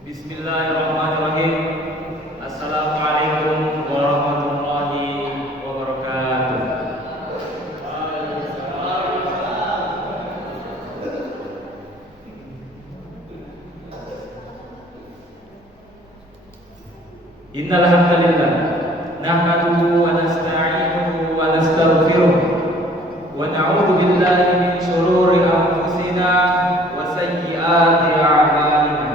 Bismillahirrahmanirrahim. Assalamualaikum warahmatullahi wabarakatuh. Innal hamdalillah nahmaduhu wa nasta'inuhu wa nastaghfiruh wa na'udzu billahi min shururi anfusina wa sayyiati a'malina.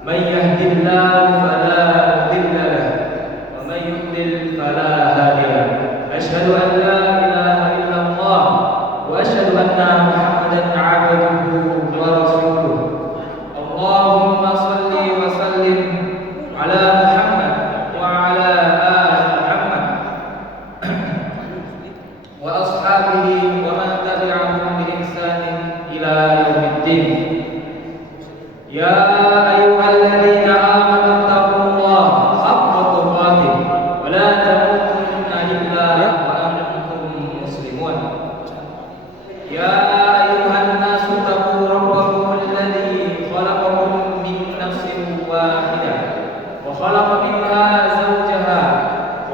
May yahdihillahu fala mudilla lahu wa may yudlil fala hadiya lahu. Asyhadu an la ilaha illallah wa asyhadu anna Muhammadan 'abduhu wa rasuluh. Allahumma shalli wa sallim ala Muhammad wa ala ali Muhammad wa ashabihi wa man tabi'ahum bi ihsanin ila yaumiddin. Ya ayyuhalladzina amanu taqullaha haqqa tuqatih wa la tamutunna illa wa antum muslimun. Ya ayyuhan nasu taqu rabbakum alladzi khalaqakum min nafsin wahidah wa khalaqa minha zawjaha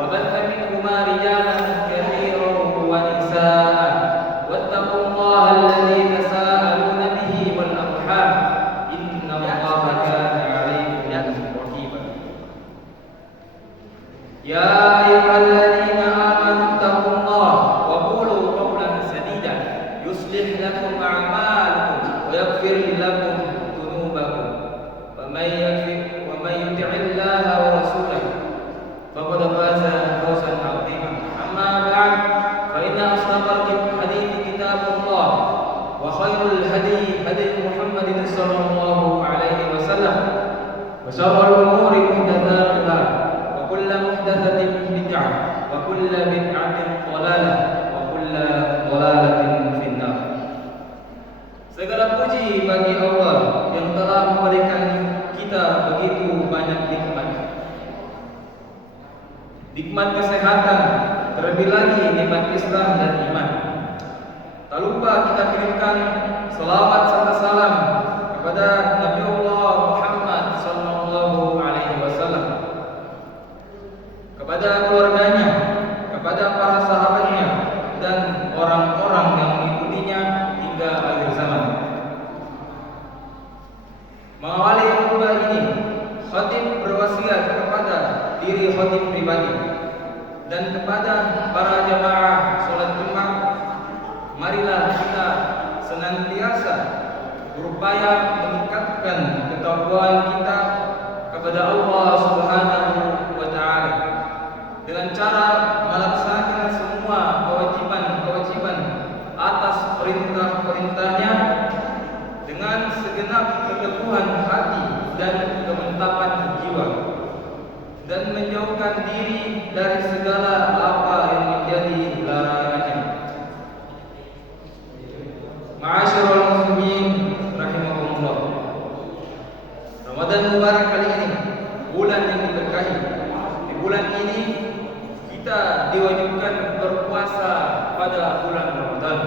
wa batha minhuma rijalan katsiran wa nisaa wattaqullaha alladzi tasaaluna bihi wal arham innallaha kana 'alaykum raqiba. Ya ayyuhalladzina amanu taqullaha wa qulu qawlan sadida yuslih lakum a'malakum wa yaghfir lakum dhunubakum wa may yuti'illaha wa rasulahu faqad faza fawzan 'azima. Amma ba'd, fa inna asdaqal hadithi kitabullah wa khairul hadi Muhammadin sallallahu alaihi wasallam wa syarrul umuri muhdatsatuha wa kullu muhdatsatin bid'ah wa kullu bid'atin dhalalah wa kullu dhalalatin finnar. Segala puji bagi Allah yang telah memberikan kita begitu banyak nikmat. Nikmat kesehatan, terlebih lagi nikmat Islam dan iman. Tak lupa kita kirimkan selawat serta salam kepada Nabi Allah Muhammad sallallahu alaihi wasallam, kepada keluarganya, kepada para sahabatnya dan orang-orang yang mengikutinya hingga akhir zaman. Mengawali khutbah ini, khatib berwasiat kepada diri khatib pribadi dan kepada para jamaah salat Jumat. Marilah kita senantiasa berupaya meningkatkan ketakwaan kita kepada Allah Subhanahu wa taala dengan cara melaksanakan semua kewajiban-kewajiban atas perintah-perintahnya dengan segenap keteguhan hati dan kemantapan jiwa, dan menjauhkan diri dari segala apa yang menjadi larangannya. Ma'asyiral muslimin rahimakumullah. Ramadan Mubarak kali ini bulan yang diberkahi. Di bulan ini kita diwajibkan berpuasa pada bulan Ramadan.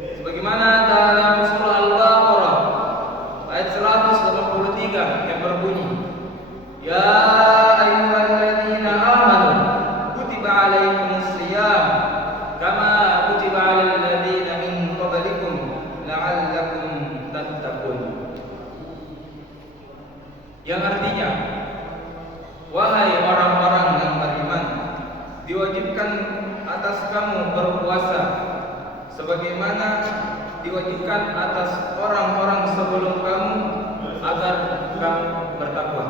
Sebagaimana dalam surah Al-Baqarah ayat 183 yang berbunyi, Ya ayyuhalladzina amanu kutiba alaikumus shiyam kama kutiba alal ladzina min qablikum la'allakum tattaqun. Yang artinya, wahai orang-orang yang beriman, diwajibkan atas kamu berpuasa sebagaimana diwajibkan atas orang-orang sebelum kamu agar kamu bertakwa.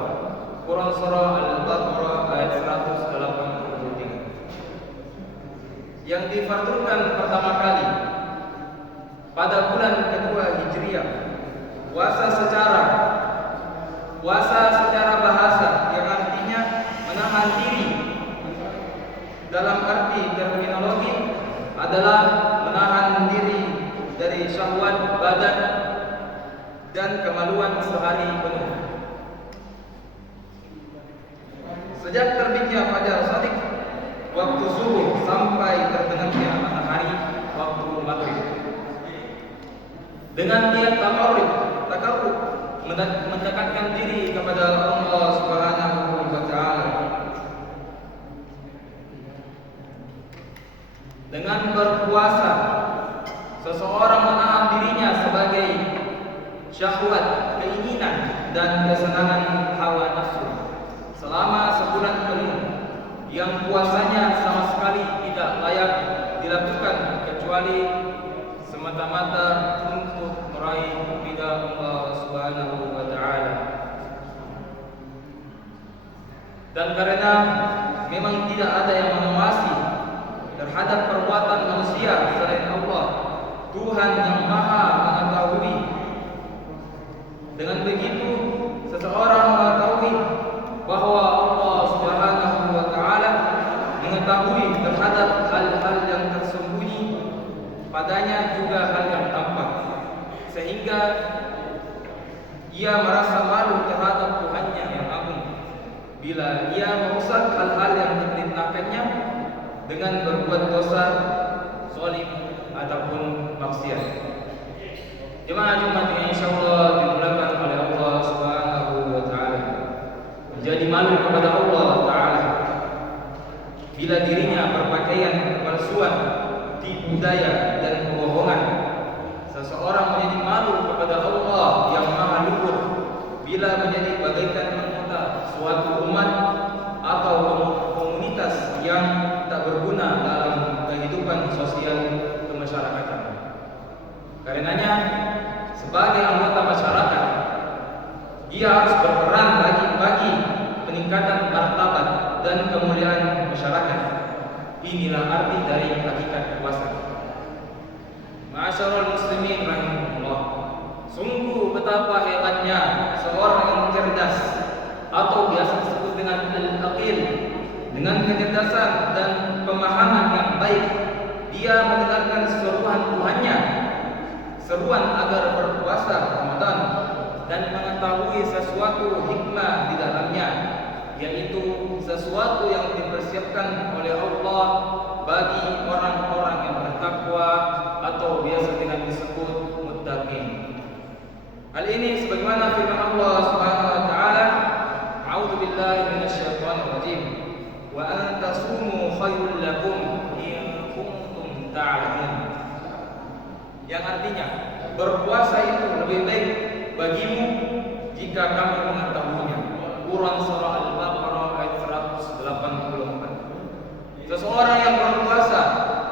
Quran surah Al-Baqarah ayat 183. Yang difardukan pertama kali pada bulan kedua Hijriah, puasa secara bahasa yang artinya menahan diri dalam arti terminologi adalah menahan diri dari syahwat badan dan kemaluan sehari penuh. Sejak terbitnya fajar shadiq waktu subuh sampai terbenamnya matahari waktu maghrib. Dengan niat takarrub mendekatkan diri kepada Allah Subhanahu wa taala. Dengan berpuasa, seseorang menahan dirinya sebagai syahwat, keinginan dan kesenangan hawa nafsu selama sebulan penuh, yang puasanya sama sekali tidak layak dilakukan kecuali semata-mata untuk meraih ridha Allah Subhanahu wa taala. Dan karena memang tidak ada yang mengawasi terhadap perbuatan manusia selain Allah, Tuhan yang Maha mengetahui. Dengan begitu, seseorang mengetahui bahwa Allah Subhanahu wa taala mengetahui terhadap hal-hal yang tersembunyi padanya, juga hal yang tampak, sehingga ia merasa malu terhadap Tuhannya yang agung bila ia merusak hal-hal yang diperintahkannya dengan berbuat dosa, zalim ataupun maksiat. Jemaah Jumat yang insyaallah dimulakan oleh Allah Subhanahu wa taala, menjadi malu kepada Allah taala bila dirinya berpakaian kepalsuan, tipu daya dan kebohongan. Seseorang menjadi malu kepada Allah yang Maha Luhur bila menjadi bagaikan anggota suatu umat atau komunitas yang tak berguna dalam kehidupan sosial kemasyarakatan. Karenanya, sebagai anggota masyarakat, ia harus berperan bagi peningkatan martabat dan kemuliaan masyarakat. Inilah arti dari hakikat puasa. Ma'asyiral muslimin rahimahullah, sungguh betapa hebatnya seorang yang cerdas atau biasa disebut dengan al-aqil. Dengan kecerdasan dan pemahaman yang baik, dia mendengarkan seruan Tuhannya, seruan agar berpuasa Ramadan, dan mengetahui sesuatu hikmah di dalamnya, yaitu sesuatu yang dipersiapkan oleh Allah bagi orang-orang yang bertakwa atau biasa dengan disebut muttaqin. Hal ini sebagaimana firman Allah Subhanahu wa taala, "A'udzu billahi minasyaitonir rajim. Wa an tasumu khairul lakum in kuntum ta'lamun." Yang artinya, berpuasa itu lebih baik bagimu jika kamu mengetahuinya. Quran surah Al-Baqarah ayat 184. Seseorang yang berpuasa,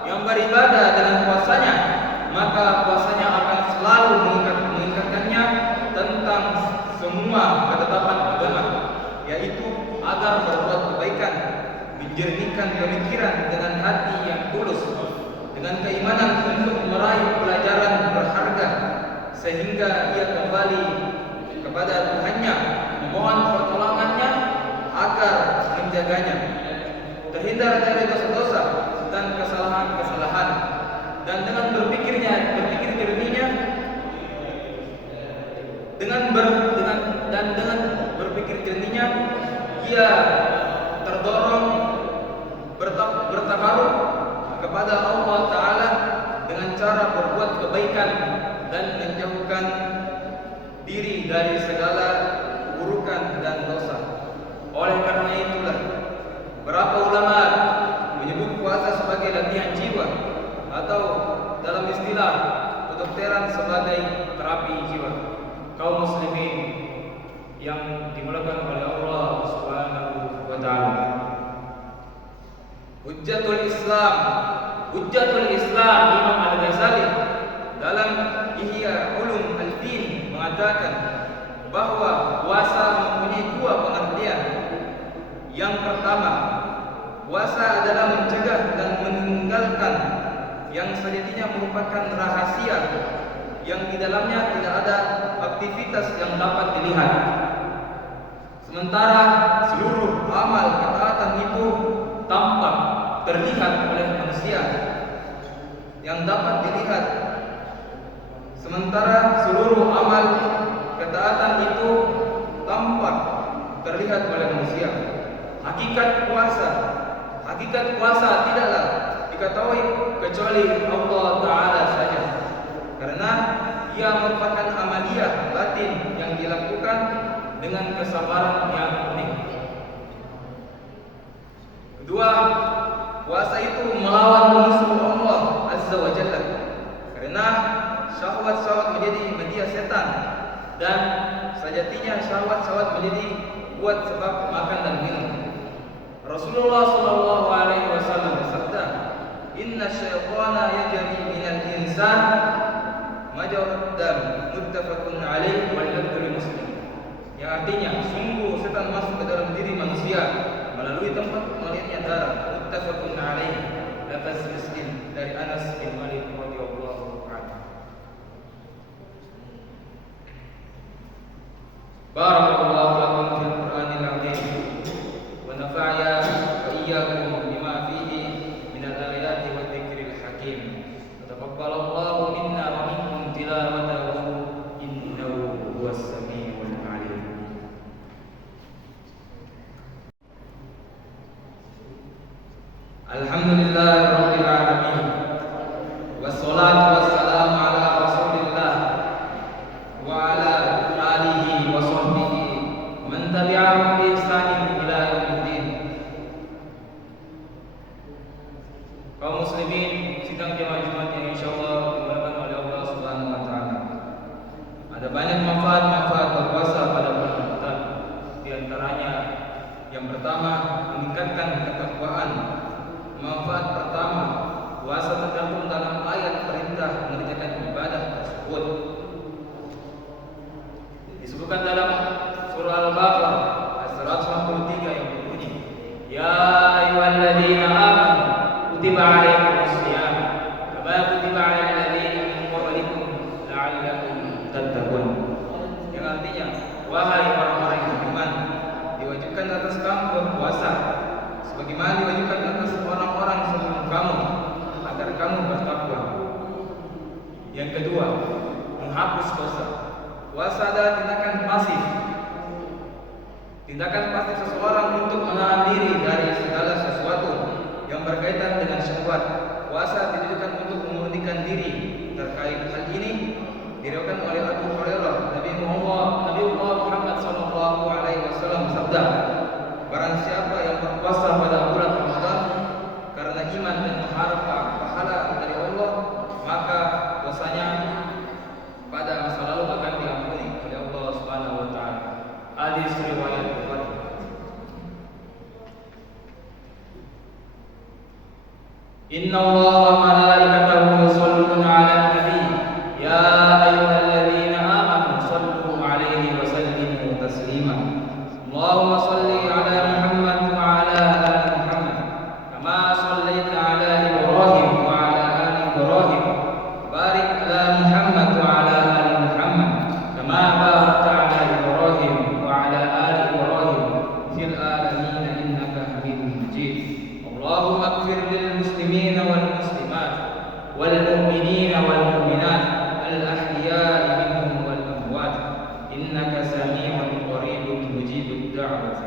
yang beribadah dengan puasanya, maka puasanya akan selalu mengingatkannya tentang semua ketetapan agama, yaitu agar berbuat kebaikan, menjernihkan pemikiran dengan hati yang tulus, dengan keimanan untuk meraih pelajaran berharga, sehingga ia kembali kepada Tuhannya, memohon pertolongannya agar menjaganya, terhindar dari dosa-dosa dan kesalahan-kesalahan, dan dengan berpikir jernihnya, dengan berpikir jernihnya, ia terdorong bertakarub kepada Allah Ta'ala dengan cara berbuat kebaikan dan menjauhkan diri dari segala keburukan dan dosa. Oleh karena itulah, berapa ulama menyebut puasa sebagai latihan jiwa, atau dalam istilah kedokteran sebagai terapi jiwa. Kaum muslimin yang dimulakan oleh Allah Subhanahu wa taala, Hujjatul Islam Imam Al-Ghazali dalam Ihya Ulum Al-Din mengatakan bahwa puasa mempunyai dua pengertian. Yang pertama, puasa adalah mencegah dan meninggalkan yang sejatinya merupakan rahasia, yang di dalamnya tidak ada aktivitas yang dapat dilihat. Sementara seluruh amal ketaatan itu tampak terlihat oleh manusia, yang dapat dilihat. Sementara seluruh amal ketaatan itu tampak terlihat oleh manusia. Hakikat puasa tidaklah diketahui kecuali Allah Ta'ala saja, karena ia merupakan amaliyah batin yang dilakukan dengan kesabaran yang unik. Kedua, puasa itu melawan musuh Allah Azza wa Jalla, karena syahwat-syahwat menjadi media setan, dan sejatinya syahwat-syahwat menjadi buat sebab makan dan minum. Rasulullah sallallahu alaihi wasallam bersabda, "Inna syaitana yajri minal insan majrad dam." Muttafaqun alaihi wal lafdhu Muslim. Yang artinya, sungguh setan masuk ke dalam diri manusia melalui tempat mengalirnya darah. Muttafaqun alaihi, lafaz Muslim dari Anas bin Malik radhiyallahu anhu. Barakallahu lakum fil Qur'anil azim wa nafa'ana wa iyyakum bima fihi minal ayati wa dzikril hakim. Taqabbalallahu minna wa minkum tilawatahu innahu huwas samiul alim. Alhamdulillahirabbil alamin. Wassalatu wassalamu ala Rasulillah wa ala alihi wa sahbihi man tabi'ahum bi ihsanin ila yaumiddin. Kaum muslimin sidang jamaah Jumat yang insyaallah dimuliakan oleh Allah Subhanahu wa taala. Ada banyak manfaat-manfaat berpuasa pada bulan Ramadan. Di antaranya yang pertama, meningkatkan ketakwaan. Manfaat pertama, puasa tergabung dalam ayat perintah mengerjakan ibadah tersebut. Disebutkan dalam surah Al-Baqarah ayat 153 yang berbunyi, "Ya ayyuhalladzina amanu kutiba 'alaikumusiyam kama kutiba 'alal ladzina min qablikum la'allakum tattaqun." Yang artinya, wahai orang-orang yang beriman, diwajibkan atas kamu berpuasa sebagaimana diwajibkan atas orang-orang sebelum kamu agar kamu bertakwa. Yang kedua, menghapus dosa. Puasa adalah tindakan pasif. Tindakan pasif seseorang untuk menahan diri dari segala sesuatu yang berkaitan dengan syahwat. Puasa ditujukan untuk memurnikan diri. Terkait hal ini diriwayatkan oleh Abu Hurairah, Nabi Muhammad sallallahu alaihi wasallam bersabda, "Barang siapa yang berpuasa pada bulan Ramadan karena iman dan mengharap pahala dari Allah, maka dosanya pada masa lalu akan diampuni oleh Allah Subhanahu wa taala." Hadis riwayat Bukhari. Inna Allah wa malaikatahu yusholluna 'alan nabi ya ayyuhalladzina amanu shallu 'alaihi wa sallimu taslima. Allahumma shalli 'ala Muhammad wa 'ala ali Muhammad kama shallaita 'ala Ibrahim wa 'ala ali Ibrahim. Barik 'ala Muhammad wa 'ala ali Muhammad kama barakta 'ala Ibrahim wa 'ala ali Ibrahim fil alamin innaka Hamidum Majid. Allahumma ighfir lil muslimin wal muslimat wal mu'minin wal mu'minat al ahya'i minhum wal amwat innaka sami'un qaribun mujibud da'wat.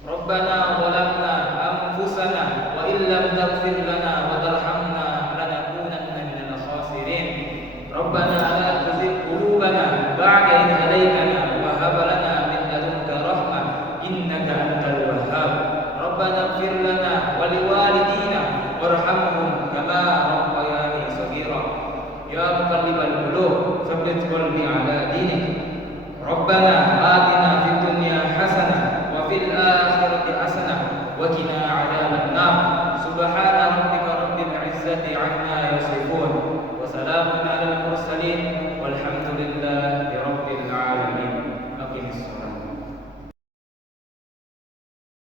Rabbana zalamna anfusana wa illam taghfir lana wa tarhamna lanakunanna minal khasirin. Rabbana la tuzigh qulubana ba'da idh hadaytana wa hab lana min ladunka rahmah innaka antal wahhab. Rabbana ighfir lana wa liwalidina warhamhum kama rabbayani shaghira. Ya muqallibal qulub tsabbit qalbi ala dinik. Rabbana atina fid dunya hasanah wa fil akhirati hasanah wa qina adzaban nar. Subhana rabbika rabbil izzati 'amma yasifun wa salamun